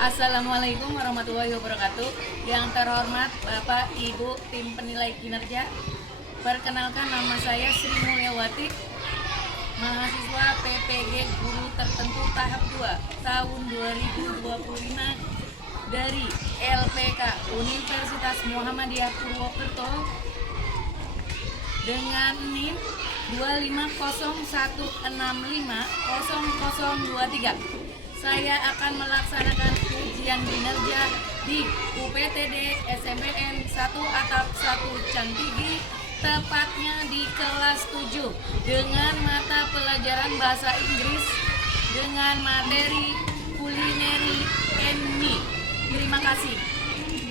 Assalamualaikum warahmatullahi wabarakatuh. Yang terhormat Bapak Ibu tim penilai kinerja, perkenalkan nama saya Sri Mulyawati, mahasiswa PPG Guru Tertentu tahap 2 tahun 2025 dari LPK Universitas Muhammadiyah Purwokerto dengan NIM 25016500023. Saya akan melaksanakan ujian kinerja di UPTD SMPN 1 Atap 1 Cantigi, tepatnya di kelas 7 dengan mata pelajaran bahasa Inggris dengan materi kulineri NI. Terima kasih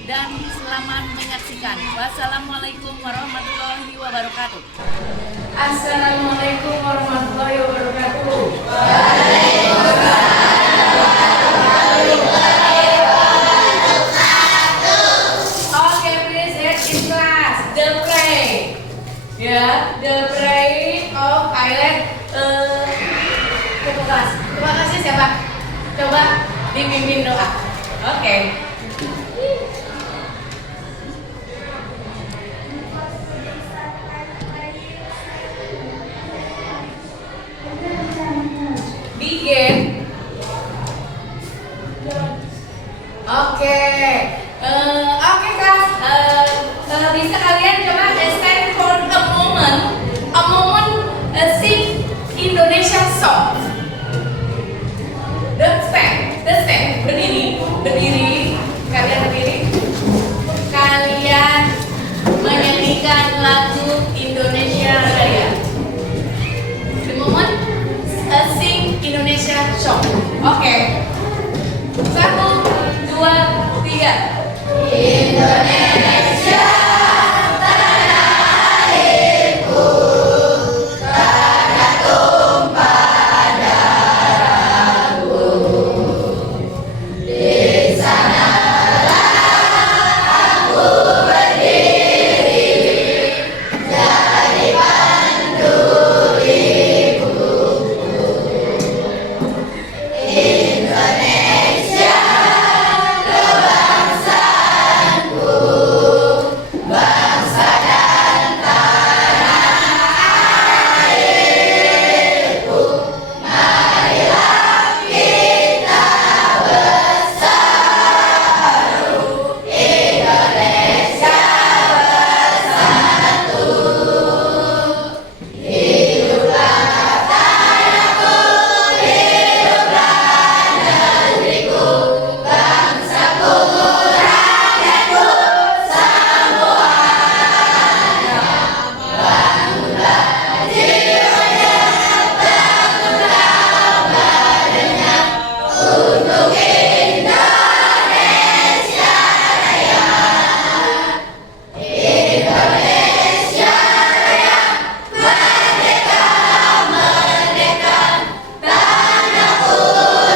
dan selamat menyaksikan. Wassalamualaikum warahmatullahi wabarakatuh. Assalamualaikum warahmatullahi wabarakatuh. Okay, please head in class. The play. The play of Island. Kelas. Terima kasih siapa? Coba dipimpin doa. Oke. Begin. Oke, kelas. Bisa kalian coba stand for a moment, sing Indonesia song. The stand, berdiri. Kalian berdiri. Kalian menyanyikan lagu Indonesia Raya. The moment, sing Indonesia song. Oke. 1, 2, 3. Indonesia tanah airku, tanah tumpah darahku. Di sanalah aku berdiri, jadi pandu ibuku. Indonesia kebangsaanku, bangsa dan tanah airku. Marilah kita bersatu, Indonesia bersatu. Hiduplah tanahku, hiduplah negeriku, bangsaku, rakyatku semuanya. Bangunlah jiwanya, bangunlah badannya untuk Indonesia Raya. Indonesia Raya, merdeka, merdeka, tanahku,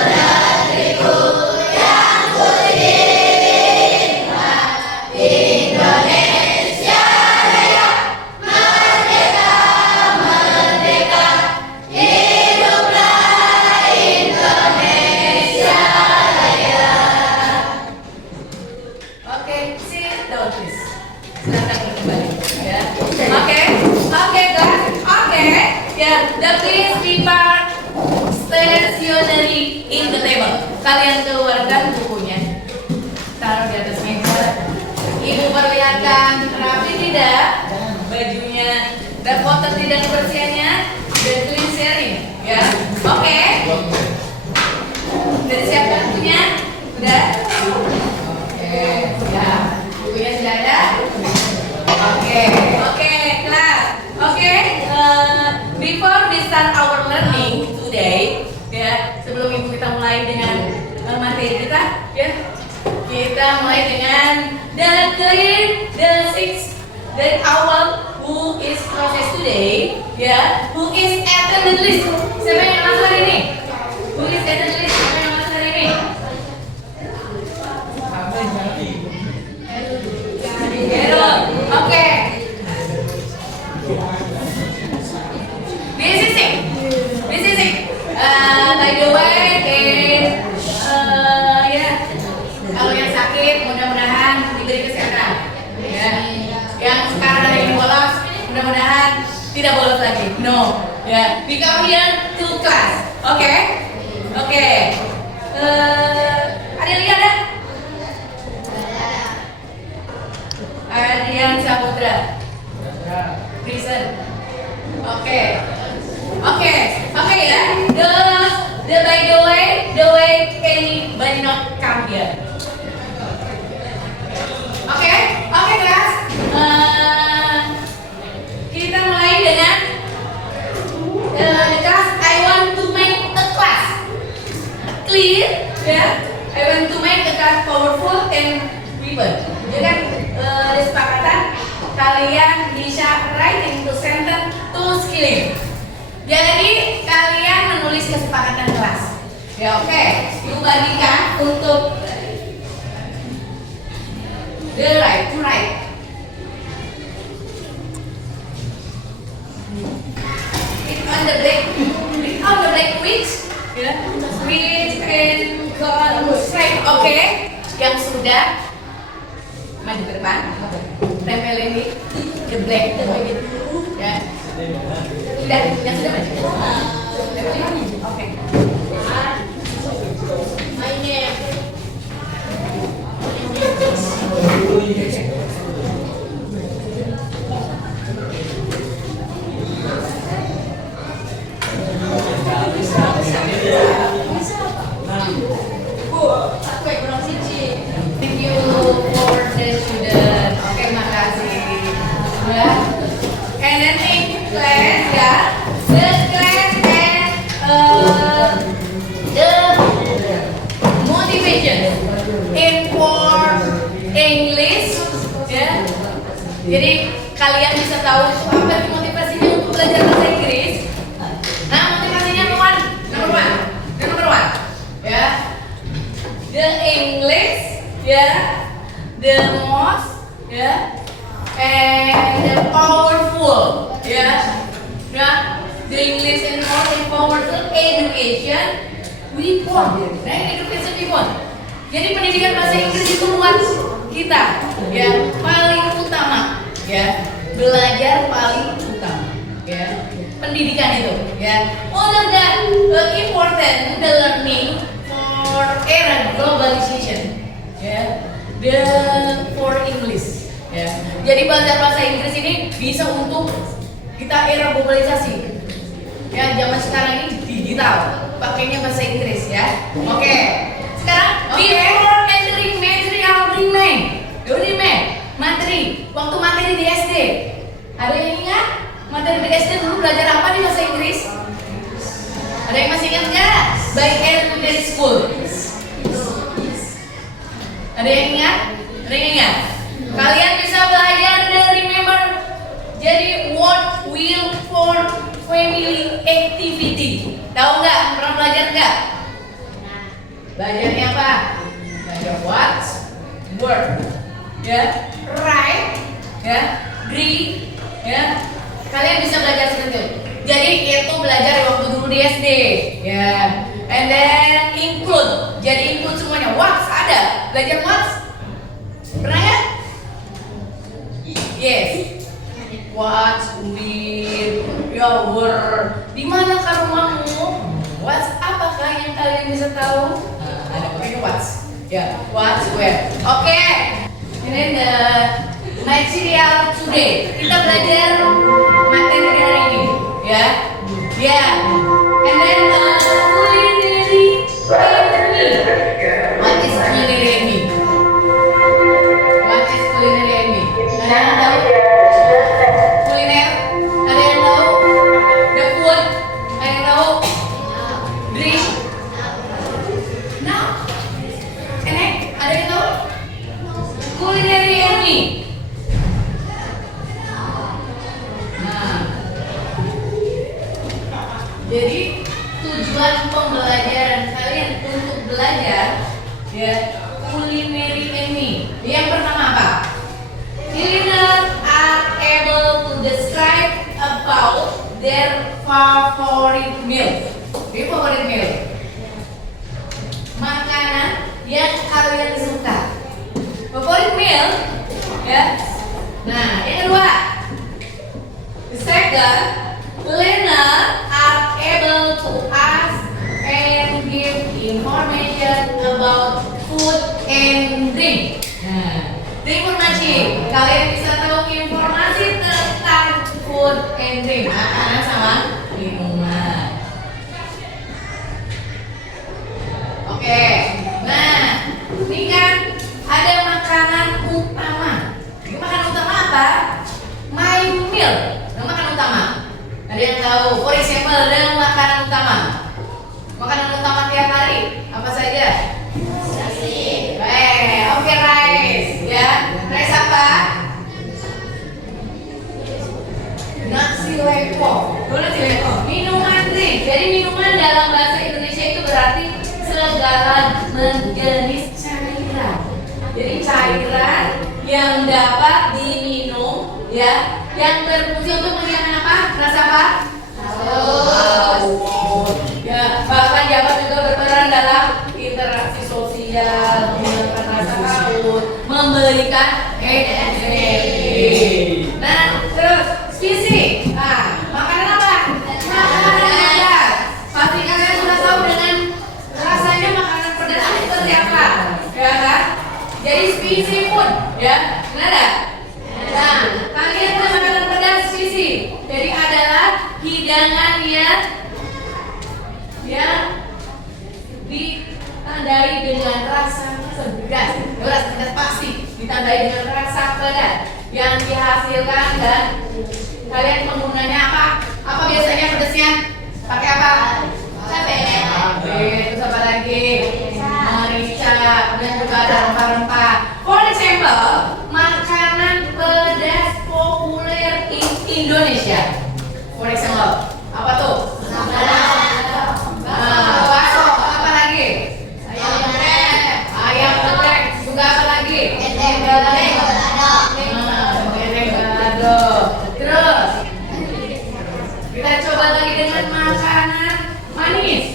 negeriku yang ku cinta. Indonesia Raya, merdeka, merdeka, hiduplah Indonesia Raya. Oke, sit down please. Silakan kembali. Ya. Oke, guys. Oke. Ya, the please depart stationery in the table. Kalian keluarkan bukunya. Taruh di atas meja. Ibu perlihatkan rapi tidak bajunya, repotnya tidak kebersihannya, dan clean sharing. Ya, oke. Udah disiapkan bukunya? Udah? Oke, ya. Bukunya sudah ada? Oke, kelas. Before we start our learning today, ya, sebelum ibu kita mulai dengan materi kita, ya, kita mulai dengan the six dari awal who is process today, ya, who is attended list. Siapa yang masuk hari ini? Who is attended list? Siapa yang masuk hari ini? Oke. This is it. By the way, Kalau yang sakit mudah-mudahan diberi kesehatan. Ya. Yang sekarang ada yang bolos, mudah-mudahan tidak bolos lagi. No. Ya. We come here to class. Oke? Oke. Adelia ada? Adrian Saputra. Reason. Oke. Oke ya. By the way, anybody not come here. Oke, kelas. Kita mulai dengan the class. I want to make a class clear, ya. I want to make a class powerful and vivid. Jadi kan kesepakatan kalian bisa writing to sentence to skilling. Jadi kalian menulis kesepakatan kelas. Ya oke. Yuk bagikan untuk the right to write. It's on the black which and straight. Oke. Yang sudah maju ke depan, tempelin di the black ya. Dan yang sudah maju. Oke. Thank you for the student. Oke, makasih. Ya. And then in class, ya, the class and the motivation in for English, ya. Jadi kalian bisa tahu apa sih motivasinya untuk belajar bahasa Inggris. Nah, motivasinya number one, ya. The English, ya, the most, ya, and the powerful, ya, the English and most and powerful education we want, education we want. Jadi pendidikan bahasa Inggris itu buat kita, ya, paling utama, ya, belajar paling utama, ya, pendidikan itu, ya. All of that important the learning for era globalization, ya, the for English, ya. Jadi belajar bahasa Inggris ini bisa untuk kita era globalisasi, ya. Zaman sekarang ini digital, pakainya bahasa Inggris, ya. Oke. Sekarang before entering material materi, waktu materi di SD, ada yang ingat materi di SD dulu belajar apa di bahasa Inggris? Ada yang masih ingat nggak? By elementary school. Ada yang ingat? Kalian bisa belajar dan remember. Jadi what will for family activity? Tahu nggak? Pernah belajar nggak? Belajarnya apa? Belajar what? Word. Ya. Write. Ya. Read. Ya. Kalian bisa belajar seperti itu. Jadi itu belajar waktu dulu di SD. Ya. And then include. Jadi include semuanya. What ada? Belajar what? Pernah ya? Yes. What with your word? Di manakah rumahmu? What? Apakah yang kalian bisa tahu? Ada pakai what? Ya, what where? Oke. Ini the material today. Kita belajar materi hari ini, ya. Ya. And then culinary enemy. What is culinary enemy? What is culinary enemy? Ada yang tahu? Kuliner? Ada yang tahu? The food? Ada yang tahu? Drink? No. Enak? Ada yang tahu? Culinary enemy. Nah. Jadi tujuan pembelajaran kalian untuk belajar, ya, culinary enemy. Yang pertama apa? Cleaners are able to describe about their favorite meal. Favorite meal. Makanan yang kalian suka. meal, ya. Nah, yang kedua, the second, learner are able to ask and give information about food and drink. Nah, informasi, kalian bisa tahu informasi tentang food and drink, makanan sama minuman. Oke, nah ini kan ada makanan utama. Ini makanan utama apa? My meal, makanan utama. Ada yang tahu? For example, ada makanan utama. Makanan utama tiap hari apa saja? Nasi. Oke, rice, ya. Rice apa? Nasi lepo. Nasi lepo. Minuman drink. Jadi minuman dalam bahasa Indonesia itu berarti segala jenis cairan. Jadi cairan yang dapat diminum, ya, yang berfungsi untuk menghilangkan apa? Rasa apa? Haus. Ya, bahkan dapat juga berperan dalam interaksi sosial, menghilangkan rasa haus, memberikan energi. Nah, terus spesifik. Nah, makanan apa? Makanan pedas. Pasti kalian sudah tahu dengan rasanya makanan pedas itu seperti apa, ya kan? Jadi spicy food, ya, benar tak? Nah, kalian tahu makanan pedas spicy. Jadi adalah hidangan yang ditandai dengan rasa pedas. Jelas, pedas pasti ditandai dengan rasa pedas yang dihasilkan, dan kalian penggunanya apa? Apa biasanya pedasnya? Pakai apa? Cabai. Terus apa lagi? Merica, dan juga ada rempah-rempah. For example, makanan pedas populer di Indonesia. For example, apa tuh? Bakso, apa lagi? Ayam geprek, juga apa lagi? Gado. Terus kita coba lagi dengan makanan manis.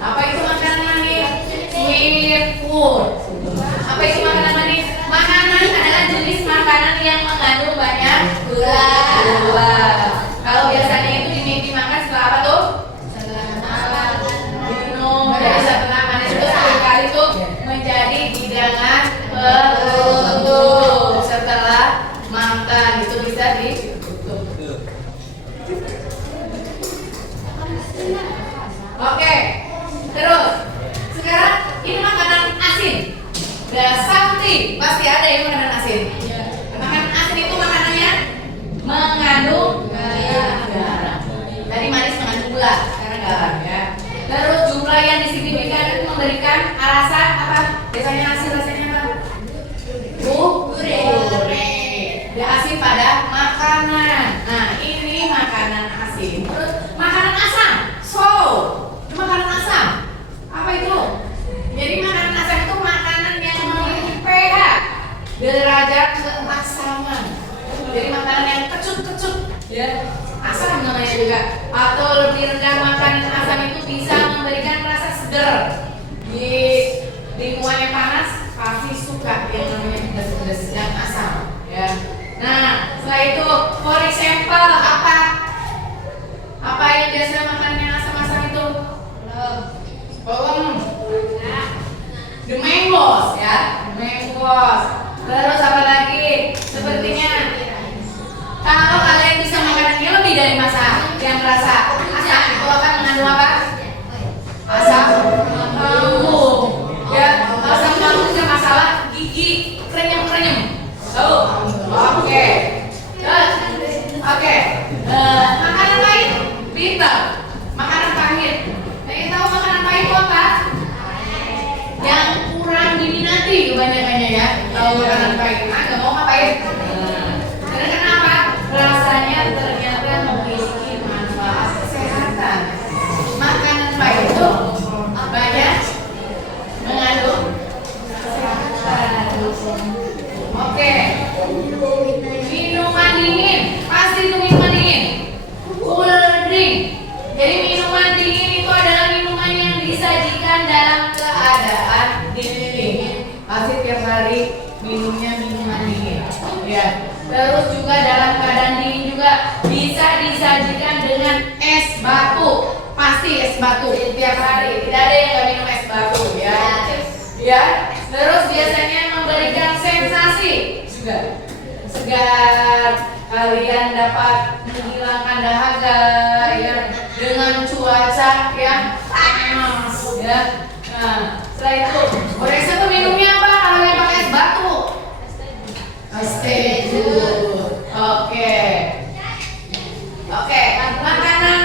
Apa itu makanan manis? Sweet food. Apa itu makanan manis? Makanan adalah jenis makanan yang mengandung banyak gula. Kalau biasanya itu dimakan setelah apa tuh? Minum. Jadi setelah manis itu seringkali tuh menjadi hidangan penutup setelah makan. Itu bisa ditutup. Oke, terus sekarang ini makanan asin. Salty, pasti ada yang makanan asin. Makanan asin itu makanannya mengandung garam. Tadi manis mengandung gula, sekarang garam, ya. Terus jumlah yang disignifikan itu memberikan rasa apa? Biasanya asin rasanya apa? Gurih. Dia asin pada makanan. Nah, ini makanan asin. Terus makanan asam, makanan asam. Apa itu? Jadi makanan asam itu makanan yang memiliki pH, derajat keasaman. Jadi makanan yang kecut, ya, asam namanya juga. Atau lebih rendah, makanan asam itu bisa memberikan rasa segar. Di lingkungan yang panas pasti suka yang namanya pedas-pedas yang asam, ya. Nah, setelah itu, for example, apa yang biasa makanan yang asam-asam itu? The mangoes, ya, mangoes. Terus apa lagi? Sepertinya kalau kalian bisa makanannya lebih dari masa yang rasa asam, itu akan mengandung apa? Asam lambung. Ya, asam lambung itu masalah gigi krenyem. Oke. Terus, oke. Makanan lain, bitter. Makanan pahit. Kalian tahu makanan pahit itu apa? Yang kurang diminati kebanyakannya, ya. Tahu makanan pahit? Nggak mau ngapain? Karena kenapa? Rasanya ternyata memiliki manfaat kesehatan. Makanan pahit itu banyak mengandung kesehatan. Oke. Minuman dingin, pasti itu minuman dingin. Cool drink. Jadi minuman dingin itu adalah minuman yang disajikan dalam keadaan dingin. Pasti tiap hari minumnya minuman dingin. Ya. Terus juga dalam keadaan dingin juga bisa disajikan dengan es batu. Pasti es batu tiap hari. Tidak ada yang nggak minum es batu ya. Ya. Terus biasanya memberikan sensasi juga. Segar, kalian dapat menghilangkan dahaga ya dengan cuaca yang panas ya. Nah, setelah itu goreng satu minumnya apa kalau yang pakai es batu? Stay good. Oke. Oke, makanan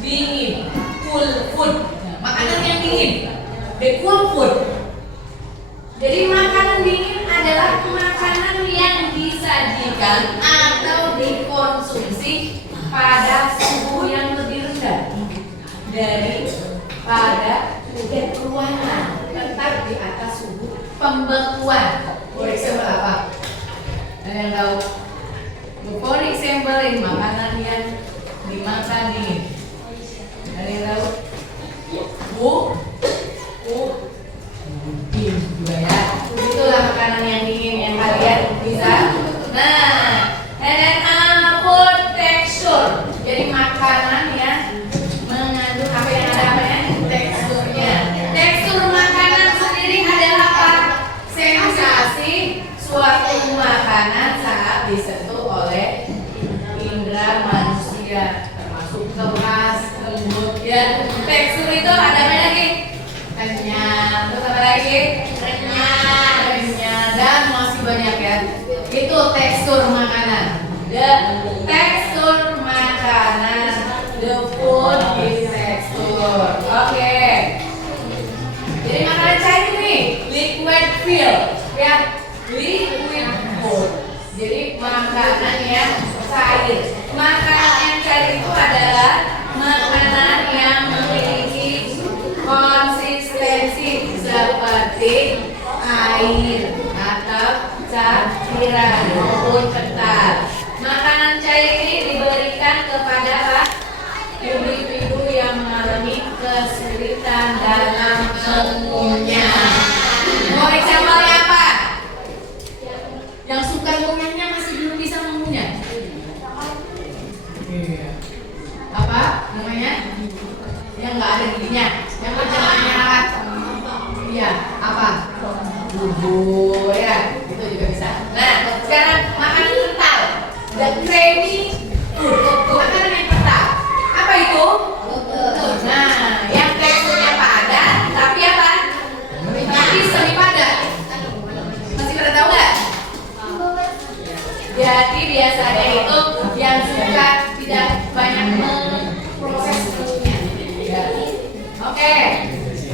dingin, cool food. Nah, makanan yang dingin, the cool food. Jadi makanan dingin adalah makanan yang disajikan atau dikonsumsi pada suhu yang lebih rendah daripada ruangan, tetap di atas suhu pembekuan. For example apa? Ada yang tahu? For example ini makanan yang dimakan dingin. Ada yang tahu? Udin juga ya. Itulah makanan yang dingin yang kalian bisa. Nah, and then food texture. Jadi makanan yang mengandung apa yang ada apa ya? Teksturnya. Tekstur makanan sendiri adalah apa? Sensasi suatu makanan saat disentuh oleh indera manusia, termasuk keras, lembut ya. Tekstur itu ada apa lagi? Kenyal, terus apa lagi? Renyah, dan masih banyak ya. Itu tekstur makanan. The tekstur makanan, the food is texture. Oke. Jadi makanan cair nih, liquid feel ya, liquid food. Jadi makanan yang cair. Makanan yang cair itu adalah makanan yang memiliki konsistensi seperti air atau cairan maupun kental. Makanan cair ini diberikan kepada individu yang mengalami kesulitan dalam mengunyah. Mau example-nya apa? Yang suka mengunyahnya masih belum bisa mengunyah. Apa namanya? Yang nggak ada giginya. Yang perjalanannya apa? Iya, apa? Bubur ya, itu juga bisa. Nah, sekarang makanan kental, the creamy food. Makanan yang kental, apa itu? Nah, yang teksturnya padat, tapi apa? Tapi semi padat. Masih pada tahu nggak? Jadi biasanya itu yang suka tidak banyak memproses tubuhnya. Oke.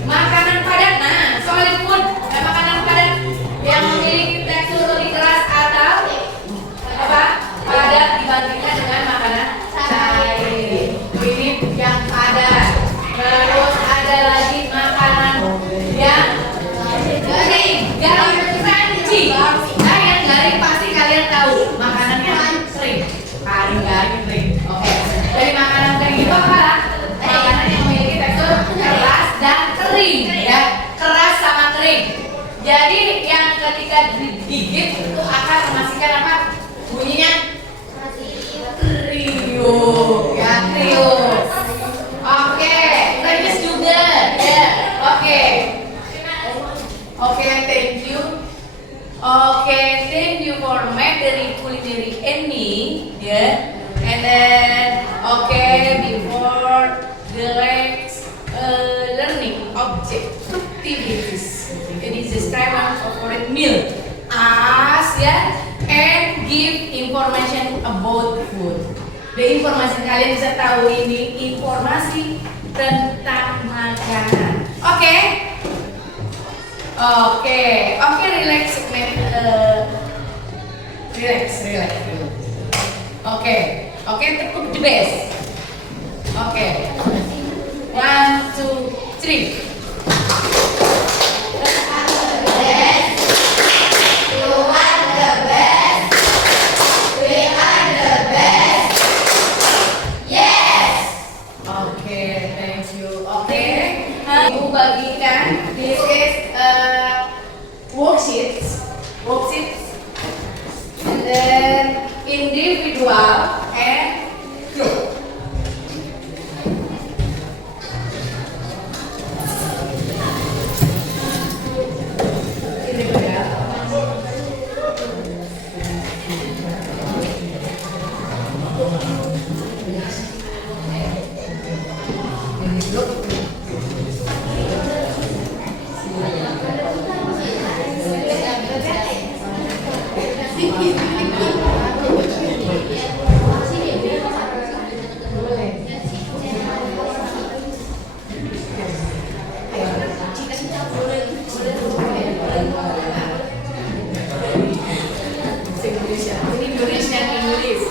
Makanan padat, nah solid food, makanan padat yang memiliki tekstur lebih keras atau apa? Padat dibandingkan dengan makanan cair. Ini yang padat. Terus ada lagi makanan yang garing, crunchy. Nah yang garing pasti kalian tahu, makanannya kering, kering. Oke. Dari makanan kering itu apa? Makanan yang memiliki tekstur keras dan kering ya, keras sama kering. Jadi yang ketika digigit itu akan menghasilkan apa? Bunyinya kriuk ya, kriuk. Oke, Chinese juga ya. Oke, thank you. Oke, thank you for materi culinary any ya. And then before the next learning object activities, it is describe our favorite meal as ya, and give information about food. The informasi kalian bisa tahu ini informasi tentang makanan. Oke, relax. Oke, tepuk the best. Oke, 1, 2, 3. Bagikan this is worksheet worksheets, and then individual and group. Indonesian English.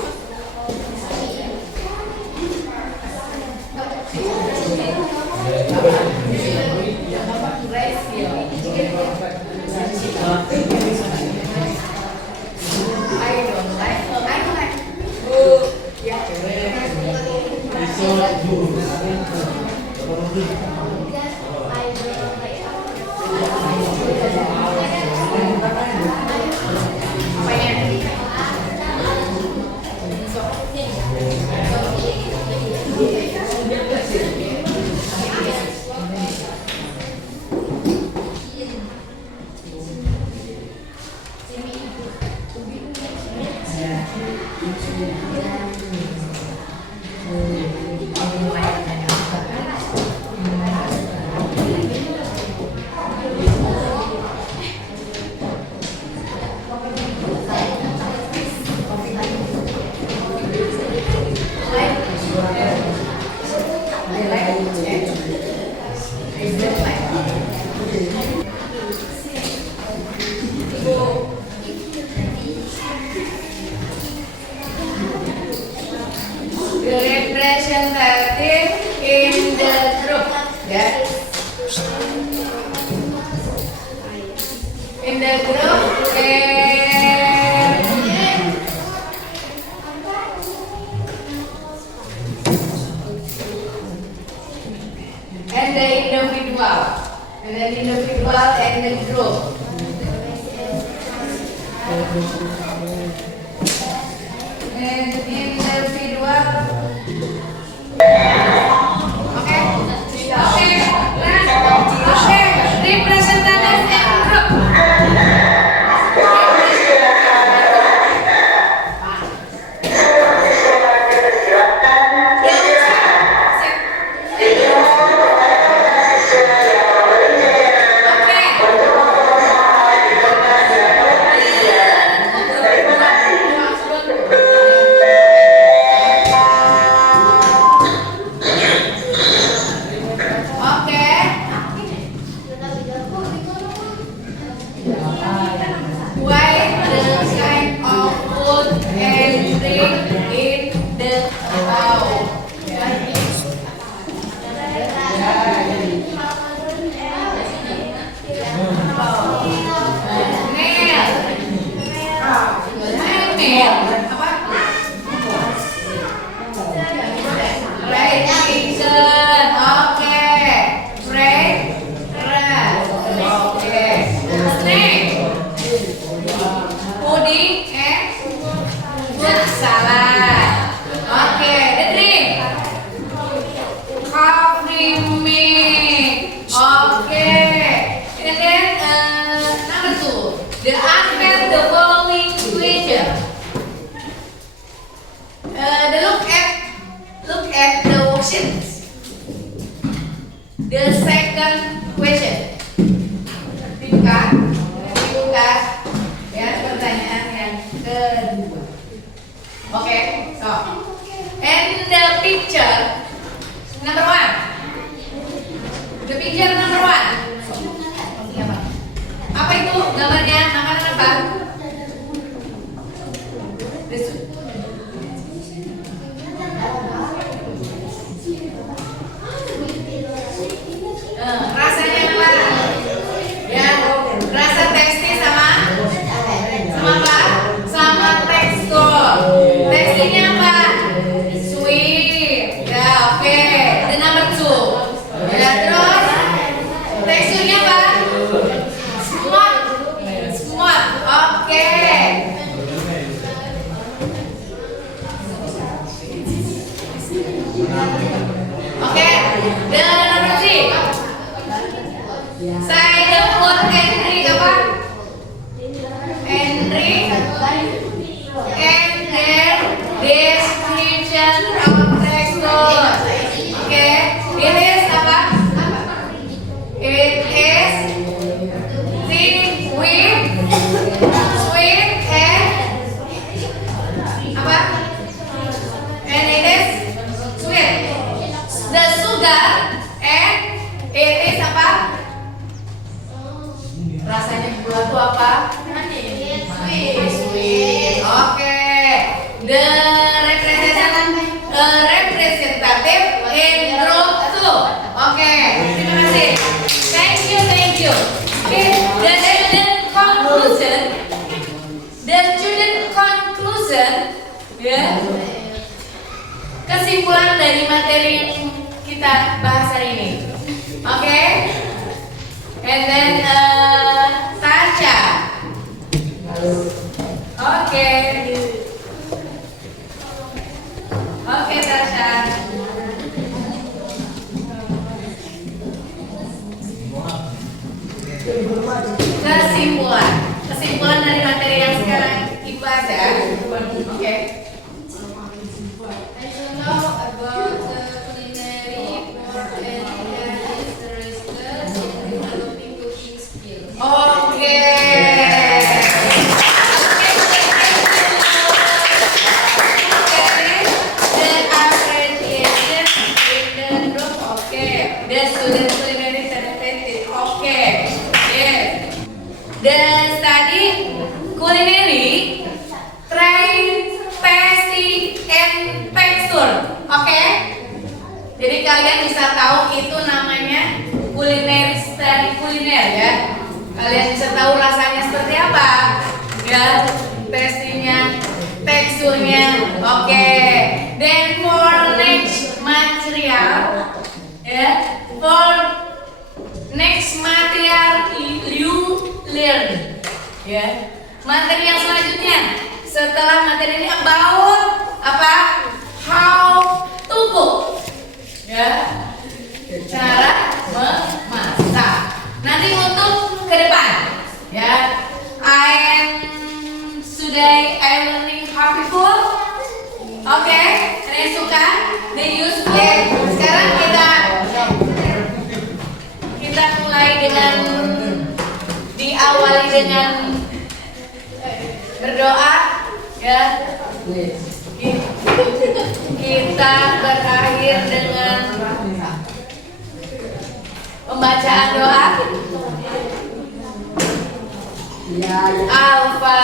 Representative in the group. Yeah. In the group, and the individual, and the group. And individual. Okay. Representative and group. The answer the following question. Look at the worksheets. The second question. Dibuka ya pertanyaan yang kedua. Okay, so and the picture number 1. The picture number 1. Apa itu gambarnya? Makanan apa? Rasanya apa? Ya, rasa tasty sama apa? Sama tekstur. Teksturnya apa? Sweet. Ya, oke. The number 2. Ya, terus teksturnya apa? Henrik apa? Henrik and their description of textbook. Okay, it is apa? It is thick with sweet and apa? And it is sweet. The sugar and it is apa? Rasanya gula itu apa? Sweet. Oke. The representative in group 2. Oke. Terima kasih. Thank you. Oke. The student conclusion. Ya. Kesimpulan dari materi yang kita bahas hari ini. Oke. And then Tasha. Oke. Oke, Tasha. Kesimpulan dari materi yang sekarang Ibu bahas ya. Oke. I don't know about the culinary for any that is interested in developing cooking skills. Oke. The appreciation in the group. Oke. The student culinary certificate. Oke. Yes. The study culinary train tasting and texture. Oke. Jadi kalian bisa tahu itu namanya culinary study kuliner ya. Kalian bisa tahu rasanya seperti apa ya, testingnya, teksturnya. Oke. Then for next material ya, for next material you learn ya. Materi yang selanjutnya setelah materi ini about apa? How to cook ya, cara memasak. Nanti untuk ke depan ya, I learning how to cook. Oke, kalian suka? Then use. Sekarang kita mulai dengan diawali dengan berdoa ya. Kita berakhir dengan pembacaan doa. Alfa